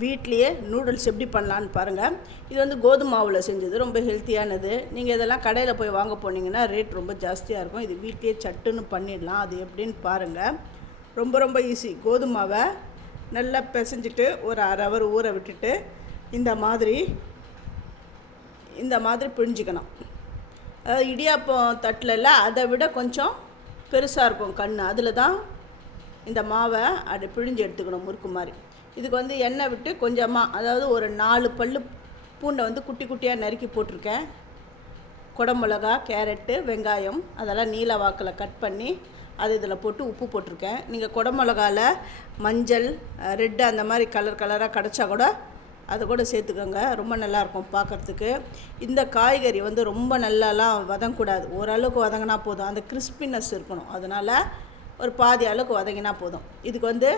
வீட்லேயே நூடுல்ஸ் எப்படி பண்ணலான்னு பாருங்கள். இது வந்து கோதுமை மாவில் செஞ்சது, ரொம்ப ஹெல்த்தியானது. நீங்கள் இதெல்லாம் கடையில் போய் வாங்க போனீங்கன்னா ரேட் ரொம்ப ஜாஸ்தியாக இருக்கும். இது வீட்லேயே சட்டுன்னு பண்ணிடலாம். அது எப்படின்னு பாருங்கள். ரொம்ப ரொம்ப ஈஸி. கோதுமை மாவை நல்லா பிசைஞ்சிட்டு ஒரு அரை ஹவர் ஊற விட்டுட்டு இந்த மாதிரி பிழிஞ்சிக்கணும். அதாவது இடியாப்பம் தட்டில் அதை விட கொஞ்சம் பெருசாக இருக்கும் கண், அதில் தான் இந்த மாவை அப்படி பிழிஞ்சு எடுத்துக்கணும் முறுக்கு மாதிரி. இதுக்கு வந்து எண்ணெய் விட்டு கொஞ்சமாக, அதாவது ஒரு 4 பல்லு பூண்டை வந்து குட்டி குட்டியாக நறுக்கி போட்டிருக்கேன். குடமிளகா, கேரட்டு, வெங்காயம் அதெல்லாம் நீல வாக்கில் கட் பண்ணி அது இதில் போட்டு உப்பு போட்டிருக்கேன். நீங்கள் குடமிளகாவில் மஞ்சள், ரெட்டு அந்த மாதிரி கலராக கிடச்சா கூட அதை கூட சேர்த்துக்கோங்க. ரொம்ப நல்லாயிருக்கும் பார்க்குறதுக்கு. இந்த காய்கறி வந்து ரொம்ப நல்லாலாம் வதங்கக்கூடாது, ஓரளவுக்கு வதங்கினா போதும். அந்த கிறிஸ்பினஸ் இருக்கணும், அதனால் ஒரு பாதி அளவுக்கு வதங்கினா போதும். இதுக்கு வந்து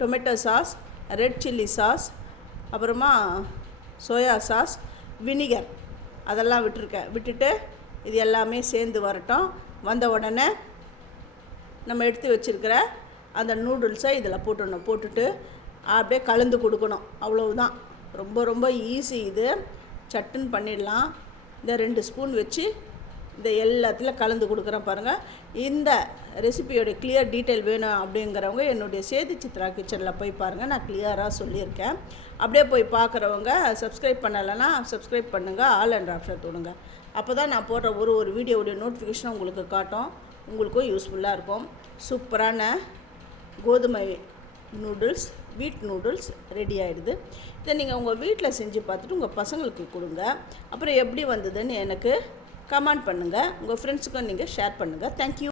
tomato sauce, red chilli sauce, அப்புறமா சோயா சாஸ், வினிகர் அதெல்லாம் விட்டுட்டு இது எல்லாமே சேர்ந்து வரட்டும். வந்த உடனே நம்ம எடுத்து வச்சுருக்கிற அந்த நூடுல்ஸை இதில் போட்டுட்டு அப்படியே கலந்து கொடுக்கணும். அவ்வளவுதான். ரொம்ப ரொம்ப ஈஸி. இது சட்டுன்னு பண்ணிடலாம். இந்த 2 ஸ்பூன் வச்சு இந்த எல்லாத்துலையும் கலந்து கொடுக்குறேன் பாருங்கள். இந்த ரெசிபியோட கிளியர் டீட்டெயில் வேணும் அப்படிங்கிறவங்க என்னுடைய சேது சித்ரா கிச்சனில் போய் பாருங்கள். நான் கிளியராக சொல்லியிருக்கேன். அப்படியே போய் பார்க்குறவங்க சப்ஸ்கிரைப் பண்ணலைன்னா சப்ஸ்கிரைப் பண்ணுங்கள், ஆல் என்ற ஆப்ஷன் தொடுங்க. அப்போ தான் நான் போடுற ஒரு வீடியோவுடைய நோட்டிஃபிகேஷன் உங்களுக்கு காட்டும், உங்களுக்கும் யூஸ்ஃபுல்லாக இருக்கும். சூப்பரான கோதுமை நூடுல்ஸ், வீட் நூடுல்ஸ் ரெடி ஆகிடுது. இதை நீங்கள் உங்கள் வீட்டில் செஞ்சு பார்த்துட்டு உங்கள் பசங்களுக்கு கொடுங்க. அப்புறம் எப்படி வந்ததுன்னு எனக்கு கமெண்ட் பண்ணுங்கள். உங்கள் ஃப்ரெண்ட்ஸுக்கும் நீங்கள் ஷேர் பண்ணுங்கள். தேங்க்யூ.